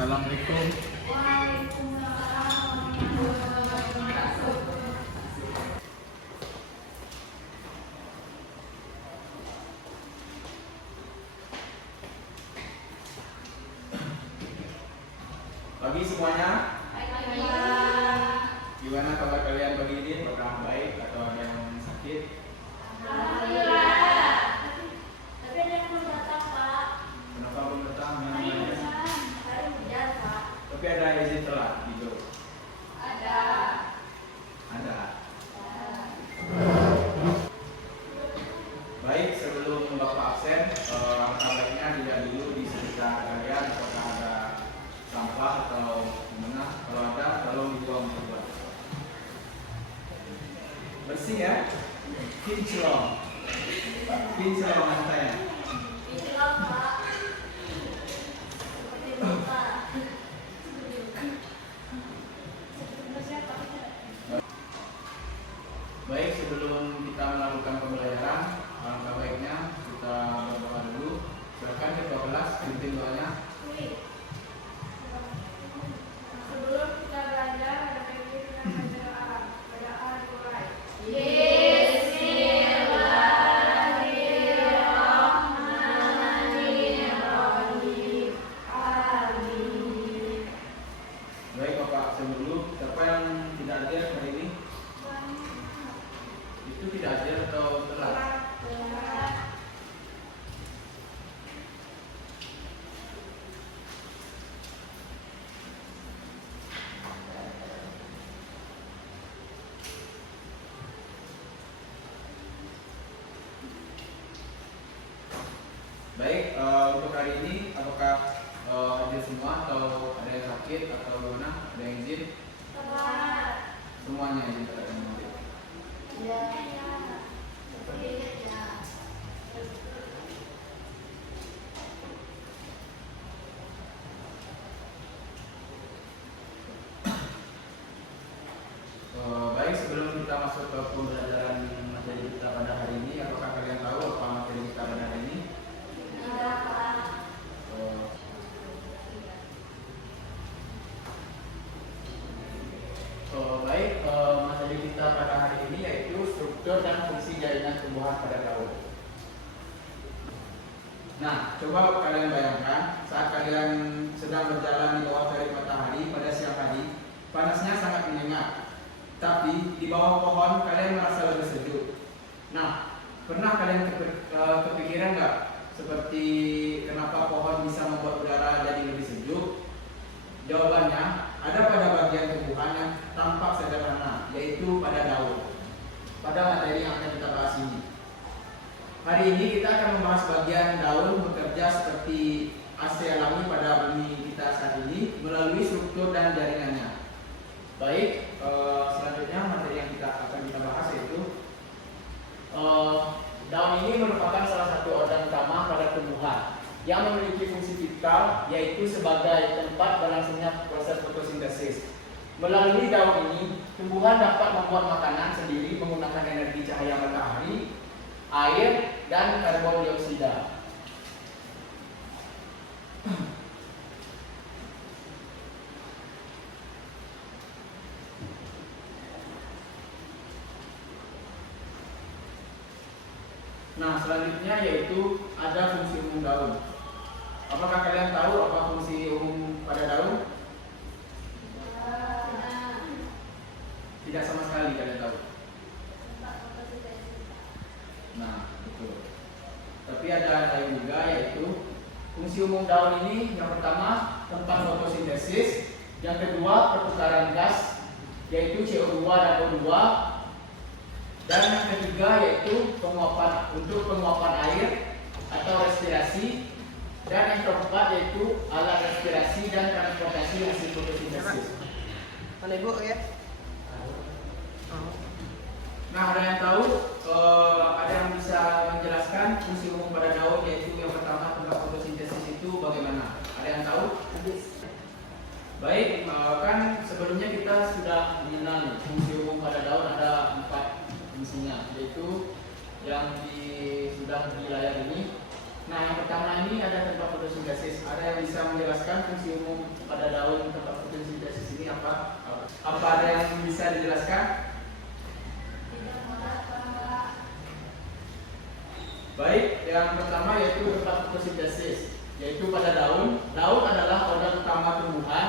Assalamualaikum. Waalaikumsalam warahmatullahi wabarakatuh. Pagi semuanya. Baiklah. Gimana kabar kalian pagi ini? Apakah baik atau ada yang sakit? Alhamdulillah. Tapi ada yang belum datang, Pak. Kenapa belum datang? Hari hujan. Hari hujan, Pak. Tapi ada izin telat gitu. Ada. Ada. Baik, sebelum Bapak absen, alangkah baiknya dilihat dulu di sekitar kalian apakah ada sampah atau gimana. Kalau ada, tolong dibuang keluar. Bersih ya? Kinclong. Kinclong lantainya. Itulah, Pak. Seperti itu, Pak. Baik, sebelum kita melakukan pembelajaran, alangkah baiknya kita berdoa dulu. Silakan ketua kelas pimpin doanya. Sebelum kita belajar, ada baiknya kita baca doa. Bacaan dimulai. Bismillahirrahmanirrahim. Amin. Baik Bapak, sebelum siapa yang tidak hadir hari ini? Itu tidak hadir atau telat? Baik, untuk hari ini apakah hadir semua atau ada yang sakit atau gimana? Ada yang izin? Semuanya izin terkait dengan murid. Baik, sebelum kita masuk ke pembelajaran materi kita pada hari ini, apakah kalian tahu apa materi kita pada hari ini? Baik, materi kita pada hari ini yaitu struktur dan fungsi jaringan tumbuhan pada daun. Nah, coba kalian bayangkan saat kalian sedang berjalan di bawah terik matahari pada siang hari, panasnya sangat menyengat. Tapi di bawah pohon kalian merasa lebih sejuk. Nah, pernah kalian kepikiran nggak seperti kenapa pohon bisa membuat udara jadi lebih sejuk? Jawabannya ada pada bagian tumbuhan yang tampak sederhana, yaitu pada daun. Pada materi yang akan kita bahas ini. Hari ini kita akan membahas bagian daun bekerja seperti AC alami pada bumi kita saat ini melalui struktur dan jaringannya. Baik, selanjutnya materi yang akan kita bahas yaitu daun ini merupakan salah satu organ utama pada tumbuhan yang memiliki fungsi vital yaitu sebagai tempat berlangsungnya proses fotosintesis. Melalui daun ini, tumbuhan dapat membuat makanan sendiri menggunakan energi cahaya matahari, air, dan karbon dioksida. Nah, selanjutnya yaitu ada fungsi umum daun. Apakah kalian tahu apa fungsi umum pada daun? Tidak sama sekali kalian tahu. Nah, betul. Tapi ada lain juga yaitu fungsi umum daun ini yang pertama tempat fotosintesis, yang kedua pertukaran gas yaitu CO2 dan O2, dan yang ketiga yaitu penguapan air atau respirasi, dan yang keempat yaitu alat respirasi dan transportasi hasil fotosintesis. Mana ibu ya? Nah, ada yang tahu? Ada yang bisa menjelaskan fungsi umum pada daun yaitu yang pertama tempat fotosintesis itu bagaimana? Ada yang tahu? Baik, kan sebelumnya kita sudah mengenal fungsi umum pada daun ada 4 fungsinya, yaitu yang sudah di layar ini. Nah, yang pertama ini ada tempat fotosintesis. Ada yang bisa menjelaskan fungsi umum pada daun tempat fotosintesis ini apa? Apa ada yang bisa dijelaskan? Baik, yang pertama yaitu tempat fotosintesis, yaitu pada daun. Daun adalah organ utama tumbuhan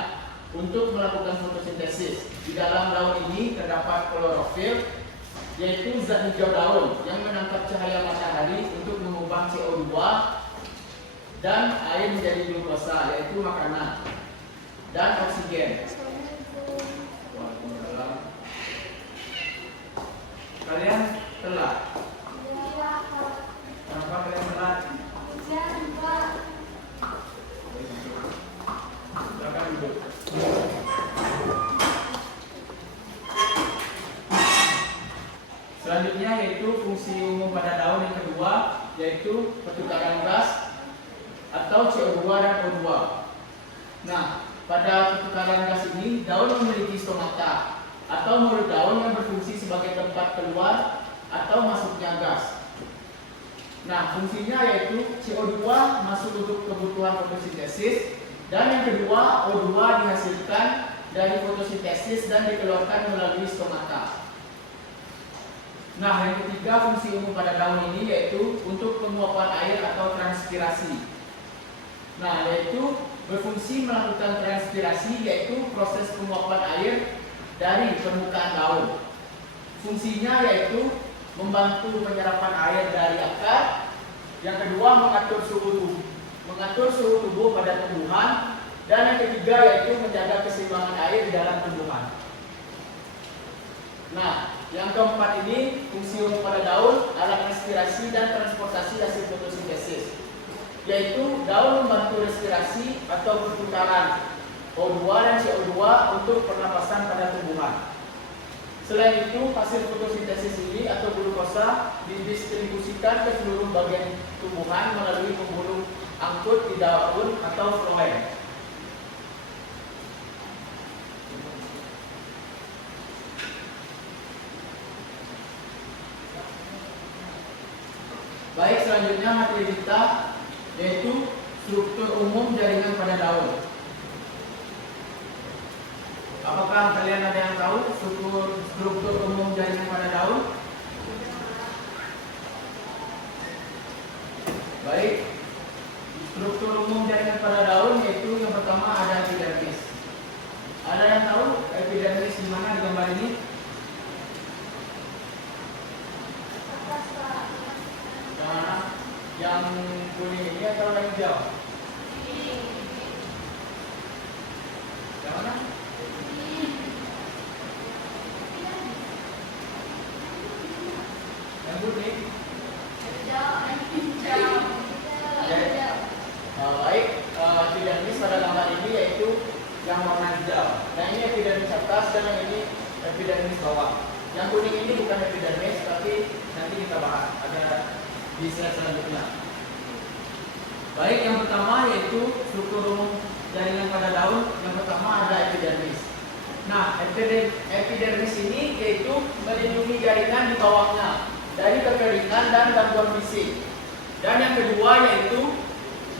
untuk melakukan fotosintesis. Di dalam daun ini terdapat klorofil, yaitu zat hijau daun yang menangkap cahaya matahari untuk mengubah CO2 dan air menjadi glukosa, yaitu makanan, dan oksigen. Waalaikumsalam. Kalian telat. Kenapa kalian telat? Silakan duduk. Selanjutnya yaitu fungsi umum pada daun yang kedua, yaitu pertukaran gas atau CO2 dan O2. Nah, pada pertukaran gas ini daun memiliki stomata atau mulut daun yang berfungsi sebagai tempat keluar atau masuknya gas. Nah, fungsinya yaitu CO2 masuk untuk kebutuhan fotosintesis, dan yang kedua O2 dihasilkan dari fotosintesis dan dikeluarkan melalui stomata. Nah, yang ketiga fungsi umum pada daun ini yaitu untuk penguapan air atau transpirasi. Nah, yaitu berfungsi melakukan transpirasi, yaitu proses penguapan air dari permukaan daun. Fungsinya yaitu membantu penyerapan air dari akar. Yang kedua mengatur suhu tubuh pada tumbuhan, dan yang ketiga yaitu menjaga keseimbangan air di dalam tumbuhan. Nah, yang keempat ini fungsi umum pada daun adalah respirasi dan transportasi hasil fotosintesis, yaitu daun membantu respirasi atau pertukaran O2 dan CO2 untuk pernapasan pada tumbuhan. Selain itu, hasil fotosintesis ini atau glukosa didistribusikan ke seluruh bagian tumbuhan melalui pembuluh angkut di daun atau floem. Baik, selanjutnya materi kita yaitu struktur umum jaringan pada daun. Apakah kalian ada yang tahu struktur umum jaringan pada daun? Baik, struktur umum jaringan pada daun yaitu yang pertama ada epidermis. Ada yang tahu epidermis di mana di gambar ini? Yang mana? Yang kuning ini atau yang hijau? Yang mana? Yang kuning? Baik, epidermis pada gambar ini yaitu yang warna hijau. Nah, ini epidermis atas dan yang ini epidermis bawah. Yang kuning ini bukan epidermis, tapi nanti kita bahas ada di slide selanjutnya. Baik, yang pertama yaitu struktur umum jaringan pada daun. Yang pertama ada epidermis. Nah, epidermis ini yaitu melindungi jaringan di bawahnya dari kekeringan dan gangguan fisik. Dan yang kedua yaitu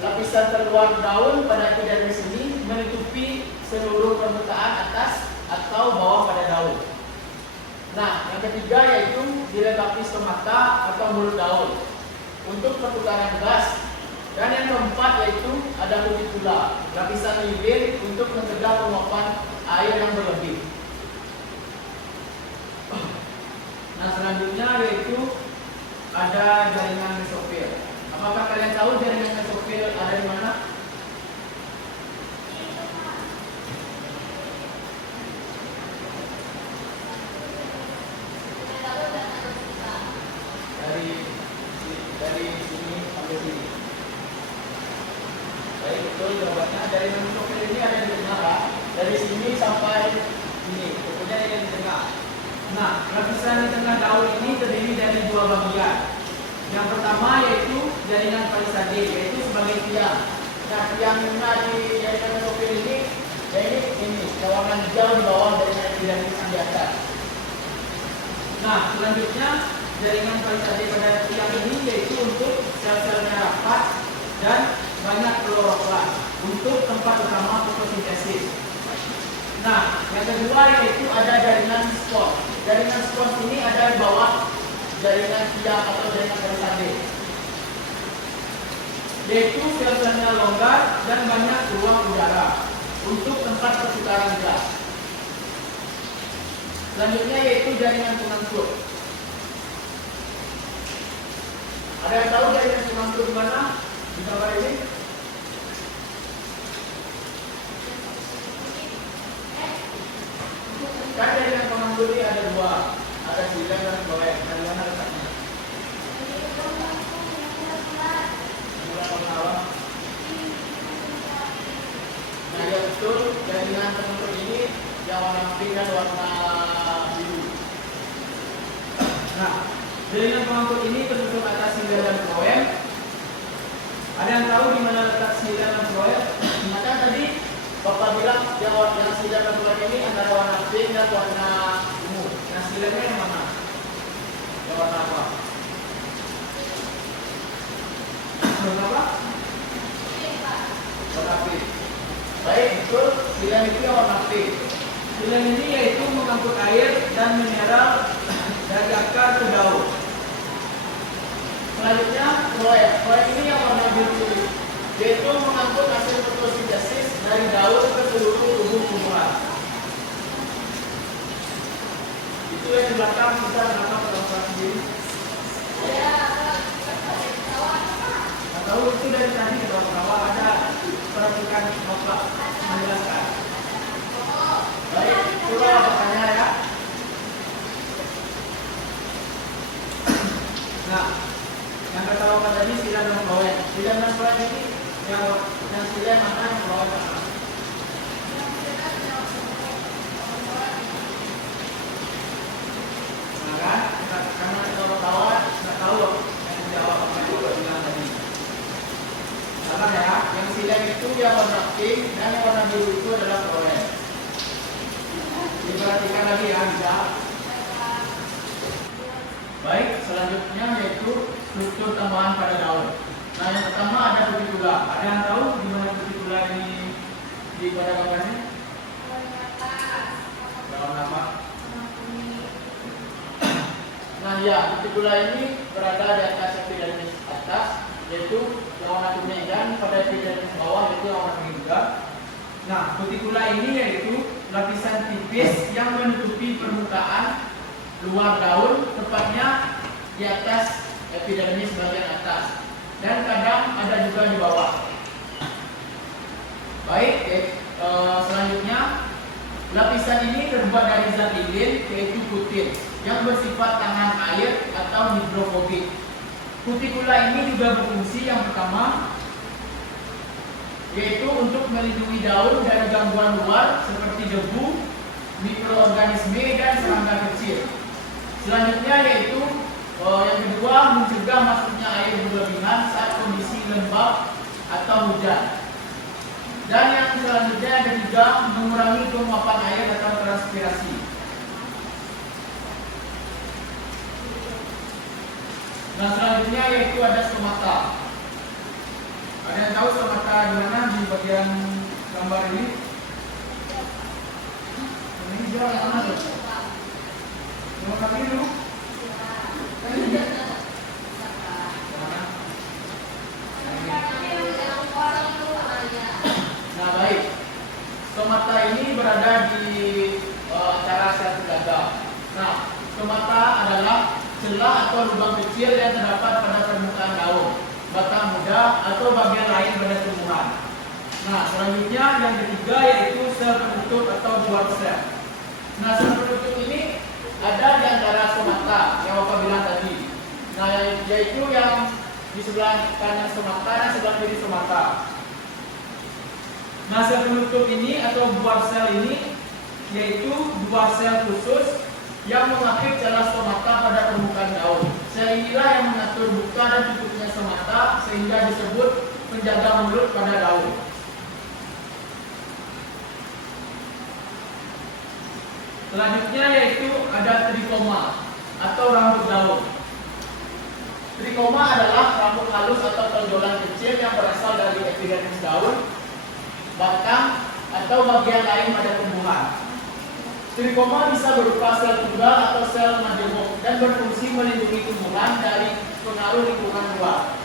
lapisan terluar daun pada epidermis ini menutupi seluruh permukaan atas atau bawah pada daun. Nah, yang ketiga yaitu dilengkapi stomata atau mulut daun untuk pertukaran gas. Dan yang keempat yaitu ada cuticula, lapisan bibir untuk mencegah penguapan air yang berlebih. Nah, selanjutnya yaitu ada jaringan mesofil. Apakah kalian tahu jaringan mesofil ada di mana? Dari sini sampai sini. Baik, betul jawabannya. Jaringan mesofil ini ada di tengah. Dari sini sampai sini, pokoknya yang di tengah. Nah, lapisan di tengah daun ini terdiri dari dua bagian. Yang pertama yaitu jaringan palisade, yaitu sebagai tiang. Nah, tiangnya di jaringan mesofil ini, ini warna hijau di bawah jaringan epidermis yang di atas. Nah, selanjutnya jaringan palisade pada tiang ini yaitu untuk sel-selnya rapat dan banyak klorofil untuk tempat utama fotosintesis. Nah, yang kedua yaitu ada jaringan spons. Jaringan spons ini ada di bawah jaringan tiang atau jaringan barisan D. Yaitu sel-selnya longgar dan banyak ruang udara untuk tempat perputaran gas. Selanjutnya yaitu jaringan pengangkut. Ada yang tahu jaringan pengangkut di mana? Di gambar ini? Kan jaringan pengangkut ini ada dua, ada silang dan kloret. Di mana letaknya? Nah, ya betul, jaringan pengangkut ini yang warna pink dan warna biru. Nah, jaringan pengangkut ini tersusun atas silang dan kloret. Ada yang tahu di mana letak silang dan kloret? Maka tadi Bapak bilang yang silang dan kloret ini antara warna pink dan warna ungu. Nah, silangnya yang mana? Yang warna apa? Warna apa? Warna pink. Baik, betul. Silang itu yang warna pink. Silang ini yaitu mengangkut air dan mineral dari akar ke daun. Selanjutnya, kloret. Kloret ini yang warna biru, yaitu mengangkut hasil fotosintesis dari daun ke seluruh tubuh tumbuhan. Itu yang di belakang kita kenapa terlalu sendiri? Nggak tahu, itu dari tadi kita bahwa ada perhatikan bapak menjelaskan. Baik, coba pertanyaan ya. Nah, yang kata bapak tadi silang dan kloret. Silang dan kloret ini yang silang mana, yang kloret mana? Nah kan, karena kita berkawan, nggak tahu yang menjawab apa yang bapak bilang tadi. Salah ya, yang silang itu yang warna pink dan yang warna biru itu adalah kloret. Diperhatikan lagi ya, bisa. Baik, selanjutnya yaitu struktur tambahan pada daun. Nah, yang pertama ada kutikula. Ada yang tahu di mana kutikula ini di pada gambarnya? Daun apa? Nah, ya, kutikula ini berada di atas epidermis atas, yaitu yang warna kuning, dan pada epidermis bawah yaitu yang warna kuning juga. Nah, kutikula ini yaitu lapisan tipis yang menutupi permukaan luar daun, tepatnya di atas epidermis bagian atas, dan kadang ada juga di bawah. Baik, selanjutnya lapisan ini terbuat dari zat lignin yaitu kutin yang bersifat tahan air atau hidrofobik. Kutikula ini juga berfungsi yang pertama yaitu untuk melindungi daun dari gangguan luar seperti debu, mikroorganisme, dan serangga kecil. Selanjutnya yaitu yang kedua mencegah masuknya air berlebihan saat kondisi lembab atau hujan. Dan yang selanjutnya yang ketiga mengurangi penguapan air atau transpirasi. Nah, selanjutnya yaitu ada stomata. Ada yang tahu stomata di mana di bagian gambar ini? Ini dia yang mana tuh? Nomor kali dulu. Nah, baik. Stomata ini berada di antara sel gagal. Nah, stomata adalah celah atau lubang kecil yang terdapat pada permukaan daun, batang muda, atau bagian lain pada tumbuhan. Nah, selanjutnya yang ketiga yaitu sel penutup atau buah sel. Nah, sel penutup ini ada di antara stomata yang Bapak bilang tadi. Nah, yaitu yang di sebelah kanan stomata dan sebelah kiri stomata. Nah, sel penutup ini atau buah sel ini yaitu buah sel khusus yang mengapit celah stomata pada permukaan daun. Sel inilah yang mengatur buka dan tutupnya stomata sehingga disebut penjaga mulut pada daun. Selanjutnya yaitu ada trikoma atau rambut daun. Trikoma adalah rambut halus atau tonjolan kecil yang berasal dari epidermis daun, batang, atau bagian lain pada tumbuhan. Trikoma bisa berupa sel tunggal atau sel majemuk dan berfungsi melindungi tumbuhan dari pengaruh lingkungan luar.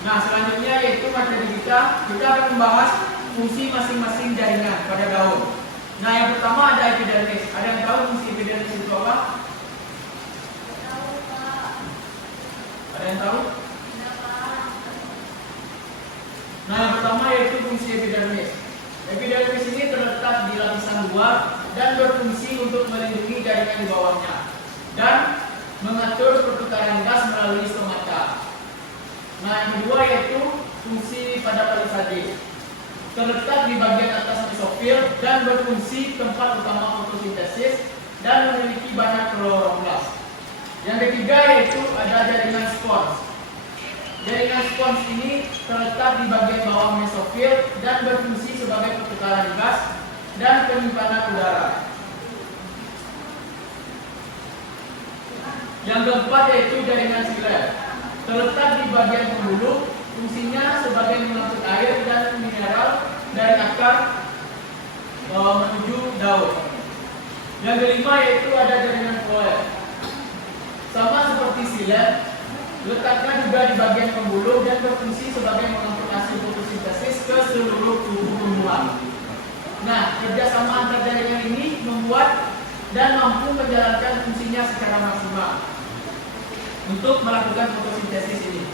Nah, selanjutnya yaitu materi kita akan membahas fungsi masing-masing jaringan pada daun. Nah, yang pertama ada epidermis. Ada yang tahu fungsi epidermis itu apa? Tahu, Pak. Ada yang tahu? Tidak, Pak. Nah, yang pertama yaitu fungsi epidermis. Epidermis ini terletak di lapisan luar dan berfungsi untuk melindungi jaringan di bawahnya dan mengatur pertukaran gas melalui stomata. Nah, yang kedua yaitu fungsi pada palisade. Terletak di bagian atas mesofil dan berfungsi tempat utama fotosintesis dan memiliki banyak kloroplas. Yang ketiga yaitu ada jaringan spons. Jaringan spons ini terletak di bagian bawah mesofil dan berfungsi sebagai pertukaran gas dan penyimpanan udara. Yang keempat yaitu jaringan silet. Terletak di bagian pembuluh, fungsinya sebagai mengangkut air dan mineral dari akar menuju daun. Yang kelima yaitu ada jaringan floem. Sama seperti silet, letaknya juga di bagian pembuluh dan berfungsi sebagai mengangkut hasil fotosintesis ke seluruh tubuh tumbuhan. Nah, kerjasama antar jaringan ini membuat dan mampu menjalankan fungsinya secara maksimal untuk melakukan fotosintesis ini.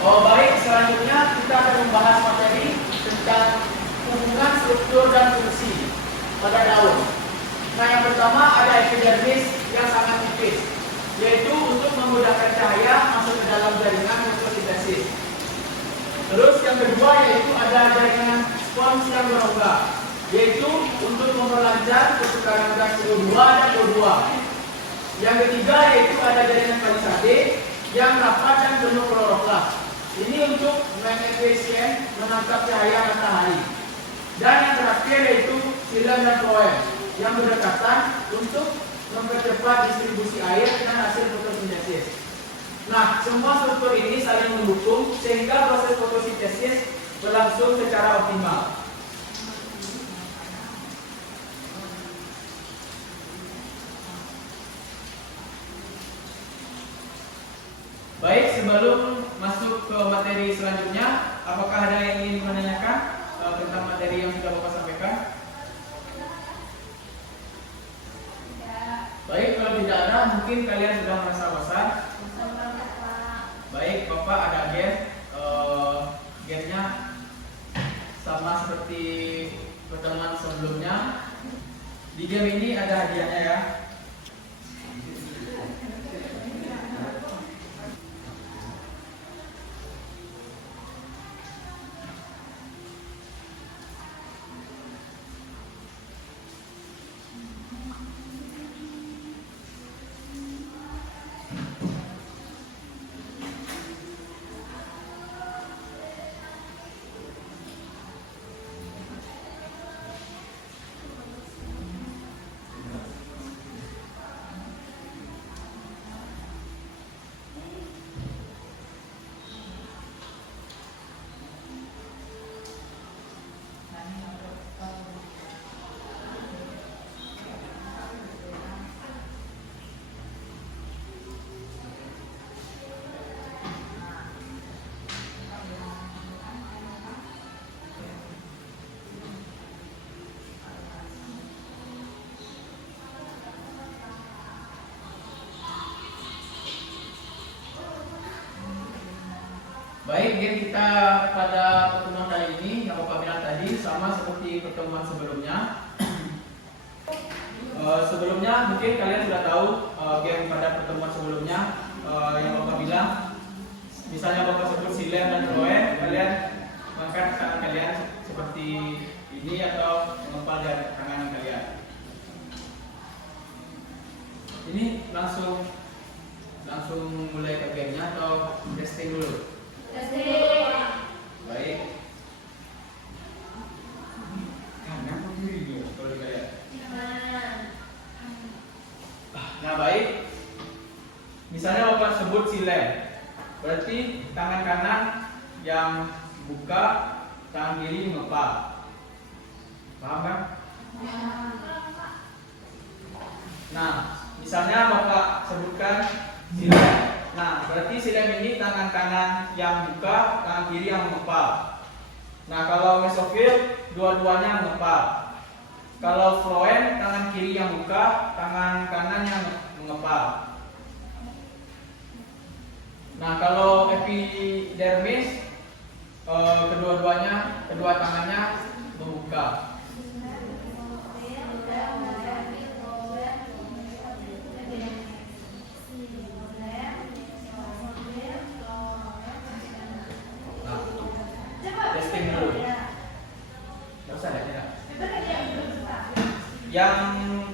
Oh baik, selanjutnya kita akan membahas materi tentang hubungan struktur dan fungsi pada daun. Nah, yang pertama ada epidermis yang sangat tipis, yaitu untuk memudahkan cahaya masuk ke dalam jaringan fotosintesis. Terus yang kedua yaitu ada jaringan spons yang berongga, yaitu untuk memperlancar pertukaran gas CO2 dan O2. Yang ketiga yaitu ada jaringan palisade yang rapat dan penuh kloroplas. Ini untuk efisien menangkap cahaya matahari. Dan yang terakhir yaitu silem dan floem yang berdekatan untuk mempercepat distribusi air dan hasil fotosintesis. Nah, semua struktur ini saling mendukung sehingga proses fotosintesis berlangsung secara optimal. Baik, sebelum masuk ke materi selanjutnya, apakah ada yang ingin menanyakan tentang materi yang sudah Bapak sampaikan? Baik, kalau tidak ada, mungkin kalian sudah merasa bosan. Baik, Bapak ada gen, gennya sama seperti pertemuan sebelumnya. Di game ini ada hadiahnya ya. Baik, game kita pada pertemuan kali ini yang Bapak bilang tadi sama seperti pertemuan sebelumnya. Sebelumnya mungkin kalian sudah tahu game pada pertemuan sebelumnya yang Bapak bilang. Misalnya Bapak sebut silen dan floen, kalian mengangkat tangan kalian seperti ini atau mengepal dari tangan kalian. Ini langsung mulai ke gamenya atau testing dulu? Testing. Baik. Kalau kalian. Nah baik. Misalnya Bapak sebut silen, berarti tangan kanan yang buka, tangan kiri mengepal. Paham kan? Nah, misalnya Bapak sebutkan silen. Nah, berarti silen ini tangan kanan yang buka, tangan kiri yang mengepal. Nah, kalau mesofil dua-duanya mengepal. Kalau floen tangan kiri yang buka, tangan kanan yang mengepal. Nah, kalau epidermis kedua tangannya membuka. Testing dulu. Nggak usah ada tidak. Yang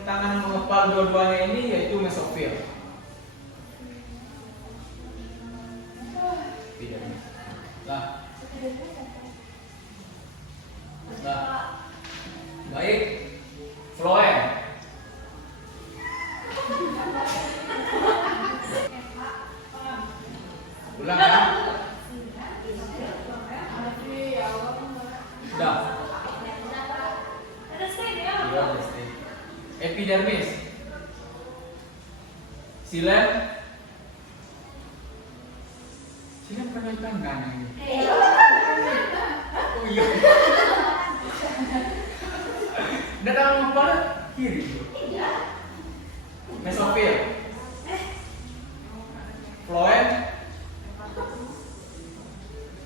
tangan mengepal dua-duanya ini yaitu mesofil. Nah, baik, floen. Ulang ya. Sudah. Iya, testing. Epidermis. Silen. Silen pakai tangan ini. Oh iya. Nggak tangan mengepal kiri. Mesofil. Floen.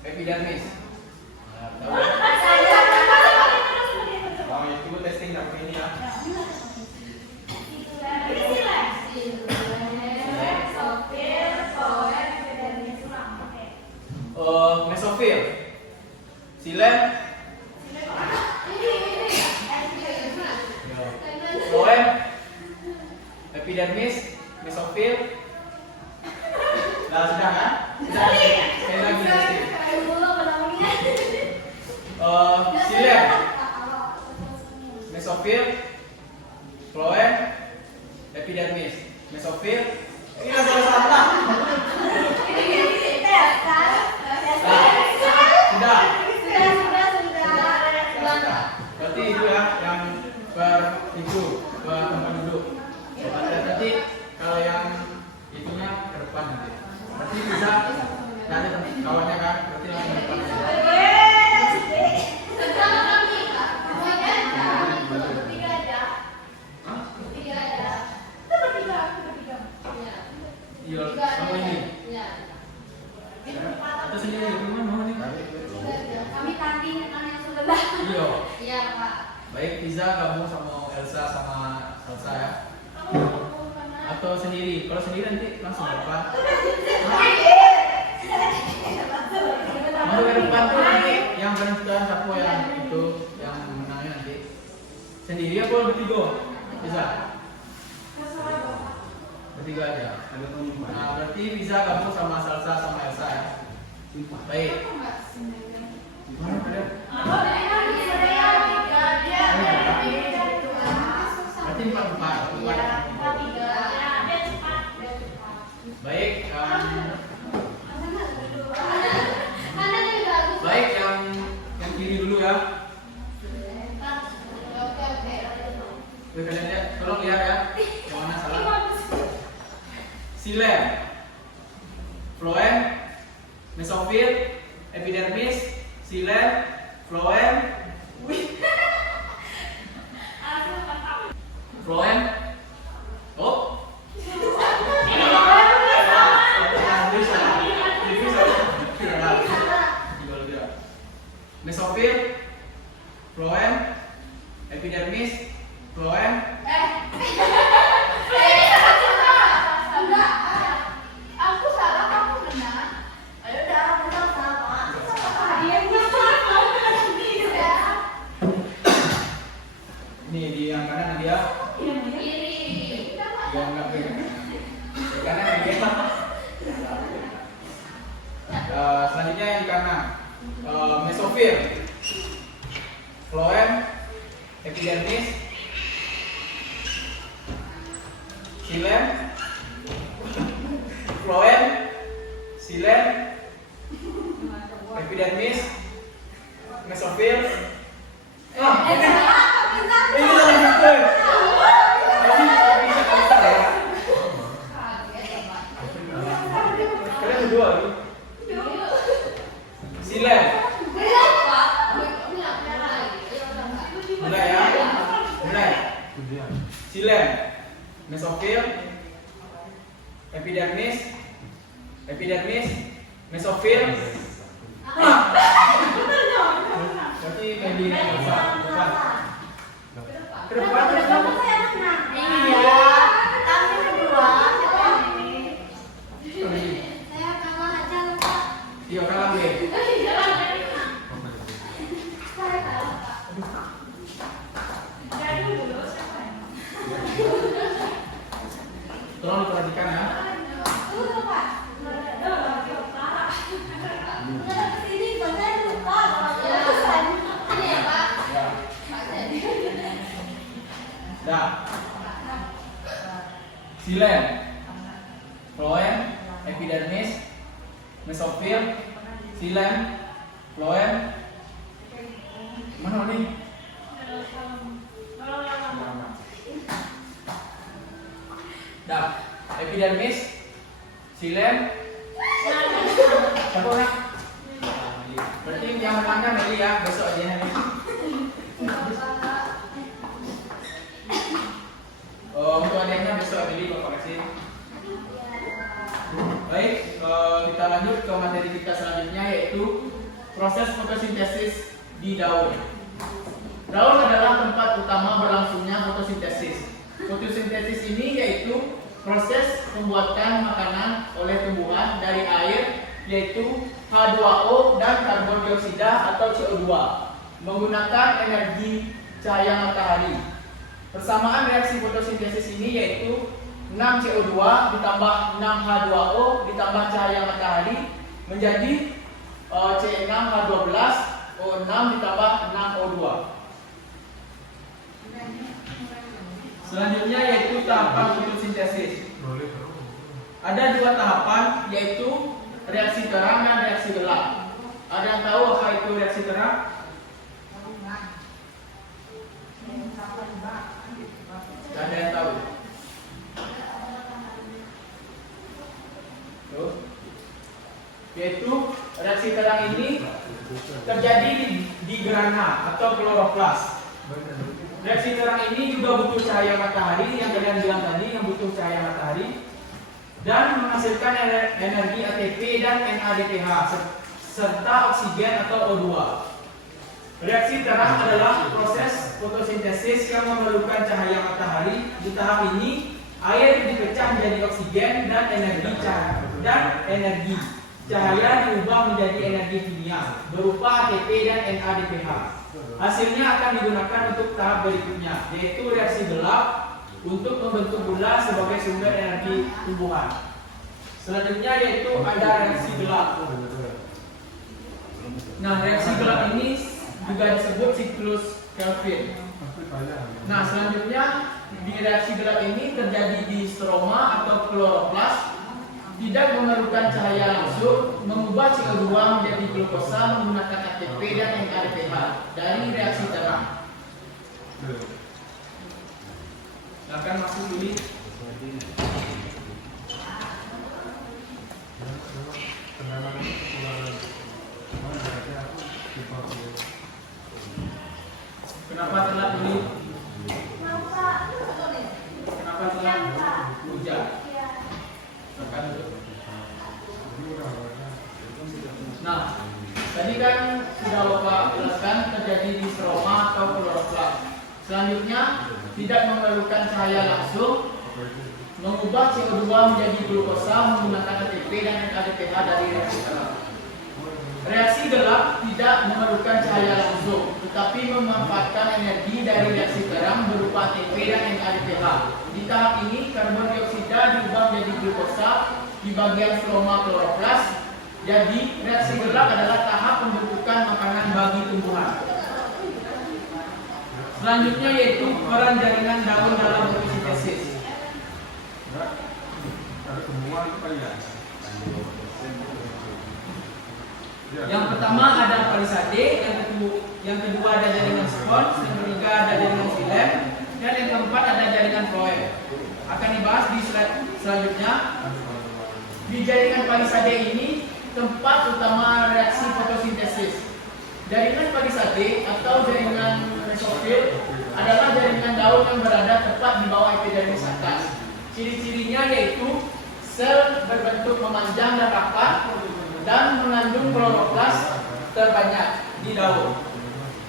Epidermis. Nah, tahu. Oh, itu testing tak ini ya. Mesofil. Silen. Floen. Epidermis. Mesofil. Nah, sudah kan? Sudah. Sekali lagi testing. Silen. Mesofil. Floen. Epidermis. Mesofil. Ini langsung salah. Sudah. Berarti itu ya yang tempat duduk. Nanti kalau yang itunya ke depan nanti. Berarti bisa nanti kawannya kan berarti langsung ke depan. Iya, sama ini. Atau sendiri gimana nih? Kami tanding dengan yang sebelah. Iya. Iya, Pak. Baik, Tiza gabung sama Elsa sama Salsa ya. Atau sendiri? Kalau sendiri nanti langsung apa? Masuk ke depan tuh nanti yang penentuan siapa yang itu yang menangnya nanti. Sendiri apa bertiga? Bisa? Bertiga aja. Nah, berarti bisa gabung sama Salsa sama Elsa ya. Baik. Gimana kalian? Berarti 4. Baik, baik yang kiri dulu ya. Kalian lihat, tolong lihat ya. Yang mana salah? Silen, floen, mesofil, epidermis, silen, floen, floen, oh. Ya enggak pegang. Karena yang selanjutnya yang di kanan. Mesofil, floem, epidermis, xilem, floem, xilem, epidermis, mesofil. Ini lanjutkan. Kalian berdua nih. Xilem. Mulai ya. Mulai. Xilem, mesofil, epidermis, mesofil. Berarti Medi depan. Ke depan. Iya, tapi kedua saya kalah aja Pak. Iya, kalah deh. Saya kalah Pak. Jadi dulu siapa? Tolong diperhatikan ya. Dulu Pak. Ini saya lupa kalau pesan. Ini ya Pak. Ya. Dah. Xilem, floem, epidermis, mesofil, xilem, floem. Mana nih? Dah. Epidermis, xilem. Siapa orang? Berarti yang menang Meli ya, besok aja nih. Untuk adanya besok Meli Bapak kasih. Baik, kita lanjut ke materi kita selanjutnya yaitu proses fotosintesis di daun. Daun adalah tempat utama berlangsungnya fotosintesis. Fotosintesis ini yaitu proses pembuatan makanan oleh tumbuhan dari air yaitu H2O dan karbon dioksida atau CO2 menggunakan energi cahaya matahari. Persamaan reaksi fotosintesis ini yaitu 6 CO2 ditambah 6 H2O ditambah cahaya matahari menjadi C6H12 O6 ditambah 6 O2. Selanjutnya yaitu tahapan fotosintesis. Ada dua tahapan yaitu reaksi terang dan reaksi gelap. Ada yang tahu apa itu reaksi terang? Tidak ada yang tahu. Tuh. Yaitu reaksi terang ini terjadi di grana atau kloroplas. Reaksi terang ini juga butuh cahaya matahari yang kalian bilang tadi, yang butuh cahaya matahari dan menghasilkan energi ATP dan NADPH serta oksigen atau O2. Reaksi terang adalah proses fotosintesis yang memerlukan cahaya matahari. Di tahap ini air dipecah menjadi oksigen dan energi cahaya diubah menjadi energi kimia berupa ATP dan NADPH. Hasilnya akan digunakan untuk tahap berikutnya, yaitu reaksi gelap untuk membentuk gula sebagai sumber energi tumbuhan. Selanjutnya yaitu ada reaksi gelap. Nah, reaksi gelap ini juga disebut siklus Kelvin. Nah, selanjutnya di reaksi gelap ini terjadi di stroma atau kloroplas, tidak memerlukan cahaya langsung, mengubah CO2 menjadi glukosa menggunakan ATP dan NADPH dari reaksi terang. Silakan masuk dulu. Kenapa telat dulu? Kenapa telat? Hujan. Nah, tadi kan sudah Bapak jelaskan terjadi di stroma atau kloroplas. Selanjutnya tidak memerlukan cahaya langsung, mengubah CO2 menjadi glukosa menggunakan ATP dan NADPH dari reaksi terang. Reaksi gelap tidak memerlukan cahaya langsung, tetapi memanfaatkan energi dari reaksi terang berupa ATP dan NADPH. Di tahap ini, karbon dioksida diubah menjadi glukosa di bagian stroma kloroplas. Jadi, reaksi gelap adalah tahap pembentukan makanan bagi tumbuhan. Selanjutnya yaitu peran jaringan daun dalam fotosintesis. Yang pertama ada palisade, yang kedua ada jaringan spons, yang ketiga ada jaringan xilem, dan yang keempat ada jaringan phloem. Akan dibahas di slide selanjutnya. Di jaringan palisade ini tempat utama reaksi fotosintesis. Jaringan palisade atau jaringan mesofil adalah jaringan daun yang berada tepat di bawah epidermis atas. Ciri-cirinya yaitu sel berbentuk memanjang dan rapat dan mengandung kloroplas terbanyak di daun.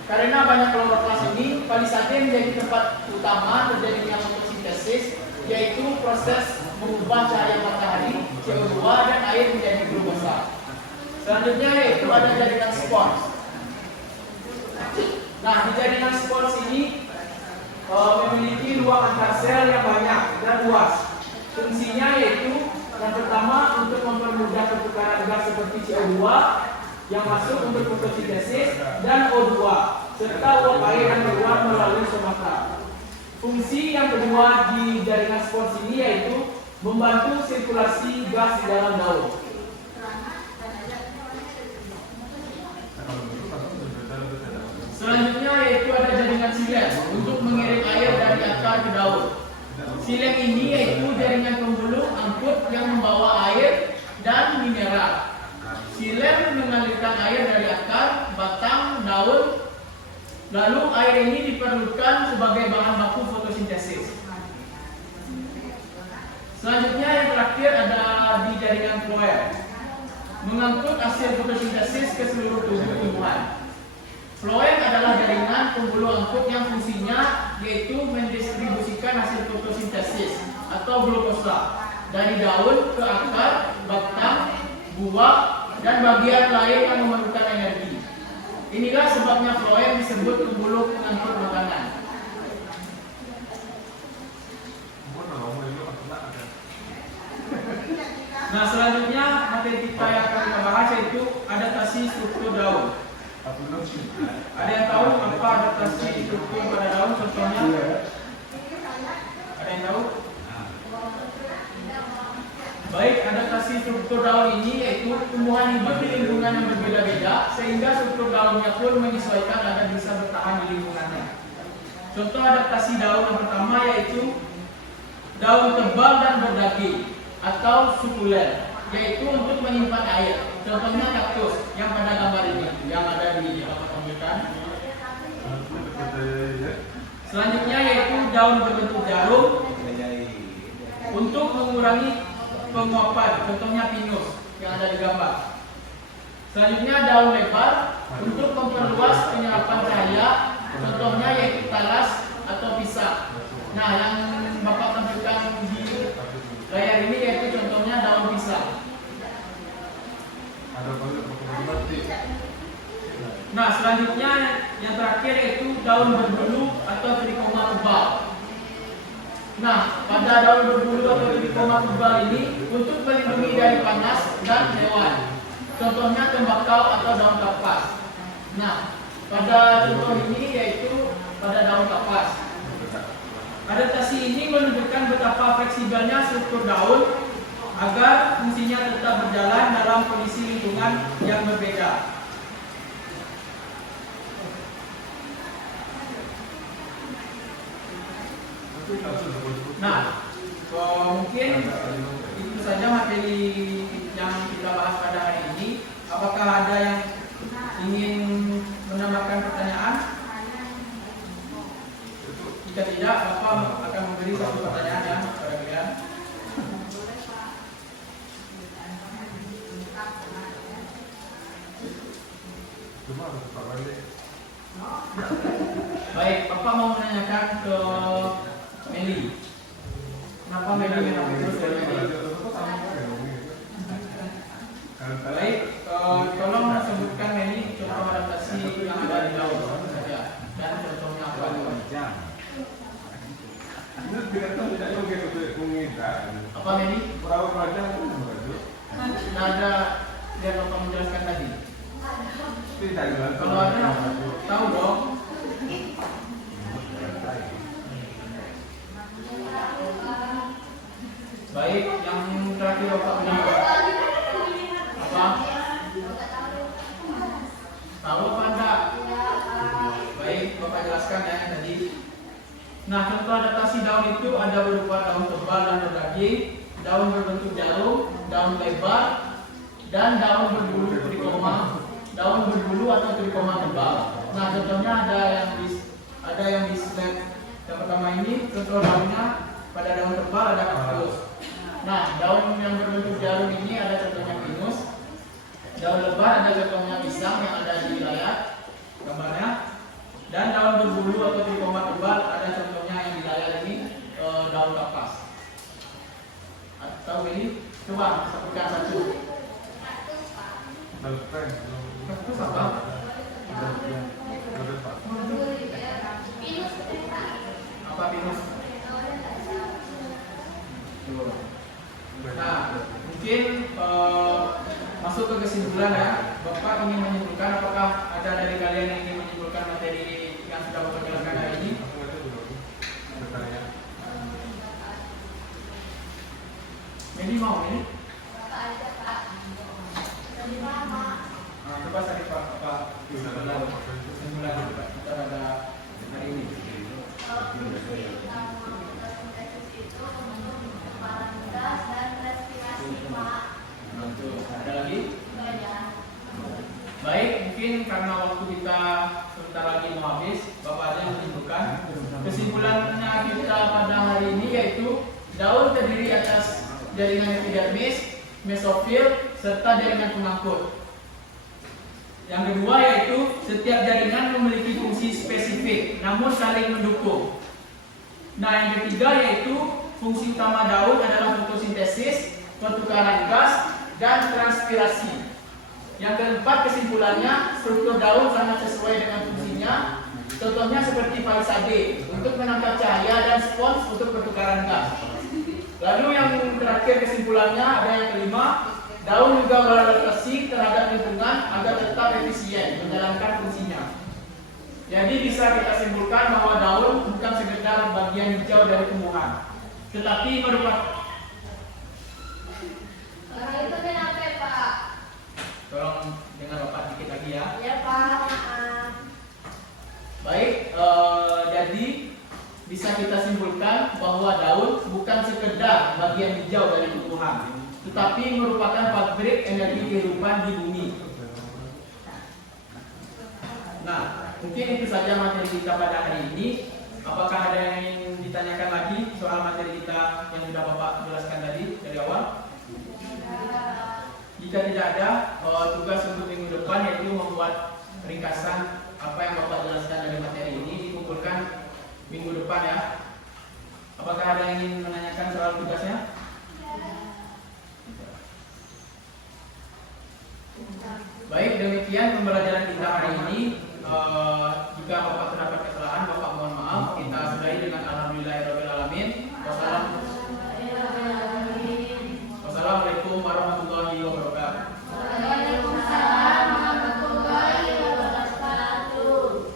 Karena banyak kloroplas ini, palisade menjadi tempat utama terjadinya fotosintesis, yaitu proses mengubah cahaya matahari, CO2 dan air menjadi glukosa. Selanjutnya yaitu ada jaringan spons. Nah, di jaringan spons ini memiliki ruang antar sel yang banyak dan luas. Fungsinya yaitu yang pertama untuk mempermudah pertukaran gas seperti CO2 yang masuk untuk fotosintesis dan O2 serta uap air yang keluar melalui stomata. Fungsi yang kedua di jaringan spons ini yaitu membantu sirkulasi gas di dalam daun. Selanjutnya yaitu ada jaringan xilem untuk mengirim air dari akar ke daun. Xilem ini yaitu jaringan pembuluh angkut yang membawa air dan mineral. Xilem mengalirkan air dari akar, batang, daun. Lalu air ini diperlukan sebagai bahan baku fotosintesis. Selanjutnya yang terakhir ada di jaringan phloem, mengangkut hasil fotosintesis ke seluruh tubuh tumbuhan. Phloem adalah jaringan pembuluh angkut yang fungsinya yaitu mendistribusikan hasil fotosintesis atau glukosa dari daun ke akar, batang, buah, dan bagian lain yang memerlukan energi. Inilah sebabnya phloem disebut pembuluh pengangkut makanan. Nah, selanjutnya materi kita yang akan kita bahas yaitu adaptasi struktur daun. Ada yang tahu apa adaptasi struktur pada daun contohnya? Ada yang tahu? Baik, adaptasi struktur daun ini yaitu tumbuhan hidup di lingkungan yang berbeda-beda sehingga struktur daunnya pun menyesuaikan agar bisa bertahan di lingkungannya. Contoh adaptasi daun yang pertama yaitu daun tebal dan berdaging atau sukulen, yaitu untuk menyimpan air. Contohnya kaktus yang pada gambar ini yang ada di tampilkan. Selanjutnya yaitu daun berbentuk jarum untuk mengurangi penguapan. Contohnya pinus yang ada di gambar. Selanjutnya daun lebar untuk memperluas penyerapan cahaya. Contohnya yaitu talas atau pisang. Nah, yang Bapak tampilkan di layar ini yaitu contohnya daun pisang. Nah, selanjutnya yang terakhir yaitu daun berbulu atau trikoma tebal. Nah, pada daun berbulu atau trikoma tebal ini untuk melindungi dari panas dan hewan. Contohnya tembakau atau daun kapas. Nah, pada contoh ini yaitu pada daun kapas. Adaptasi ini menunjukkan betapa fleksibelnya struktur daun agar fungsinya tetap berjalan dalam kondisi lingkungan yang berbeda. Nah, mungkin itu saja materi yang kita bahas pada hari ini. Apakah ada yang ingin menambahkan pertanyaan? Jika tidak, Bapak akan memberi satu pertanyaan ya pada kalian. Baik, Bapak mau menanyakan ke Meli. Kenapa Meli memang terus dari Meli? Baik, tolong sebut Tidak tahu tidak juga untuk mengira. Apa Meli? Perahu pelajar itu baru. Nggak ada yang Bapak menjelaskan tadi. Tidak jelas. Kalau ada, tahu dong. Baik, yang terakhir Bapak Meli. Apa? Tahu apa enggak? Baik, Bapak jelaskan ya yang tadi. Nah, contoh adaptasi daun itu ada berupa daun tebal dan berdaging, daun berbentuk jarum, daun lebar, dan daun berbulu trikoma, daun berbulu atau trikoma tebal. Nah, contohnya ada yang di slide yang pertama ini, contoh daunnya pada daun tebal ada kaktus. Nah, daun yang berbentuk jarum ini ada contohnya pinus. Daun lebar ada contohnya pisang yang ada di wilayah gambarnya. Dan daun berbulu atau trikoma tebal ada contohnya yang di layar ini daun kapas. Atau ini coba sebutkan satu. Kaktus apa? Apa pinus? Nah, mungkin masuk ke kesimpulan ya. Bapak ingin menyimpulkan apakah ada dari kalian yang ingin menyimpulkan materi yang sudah Bapak jelaskan hari ini? Ini mau ini? Nah, coba cari Pak kesimpulan kita pada hari ini. Ada lagi? Baik, mungkin karena waktu kita sebentar lagi mau habis, Bapak aja yang menyimpulkan. Kesimpulannya kita pada hari ini yaitu daun terdiri atas jaringan epidermis, mesofil, serta jaringan pengangkut. Yang kedua yaitu setiap jaringan memiliki fungsi spesifik, namun saling mendukung. Nah, yang ketiga yaitu fungsi utama daun adalah fotosintesis, pertukaran gas, dan transpirasi. Yang keempat kesimpulannya, struktur daun sangat sesuai dengan fungsinya. Contohnya seperti palisade untuk menangkap cahaya dan spons untuk pertukaran gas. Lalu yang terakhir kesimpulannya ada yang kelima, daun juga beradaptasi terhadap lingkungan agar tetap efisien menjalankan fungsinya. Jadi bisa kita simpulkan bahwa daun bukan sekedar bagian hijau dari tumbuhan, tetapi merupakan tolong dengar Bapak dikit lagi ya. Ya Pak, maaf. Baik, jadi bisa kita simpulkan bahwa daun bukan sekedar bagian hijau dari tumbuhan, tetapi merupakan pabrik energi kehidupan di bumi. Nah, mungkin itu saja materi kita pada hari ini. Apakah ada yang ingin ditanyakan lagi soal materi kita yang sudah Bapak jelaskan tadi dari awal? Jika tidak ada, tugas untuk minggu depan yaitu membuat ringkasan apa yang Bapak jelaskan dari materi ini dikumpulkan minggu depan ya. Apakah ada yang ingin menanyakan soal tugasnya? Baik, demikian pembelajaran kita hari ini. Jika Bapak terdapat kesalahan, Bapak mohon maaf. Kita sudahi dengan alhamdulillahirabbil alamin. Wassalamualaikum warahmatullahi wabarakatuh. Waalaikumsalam warahmatullahi wabarakatuh.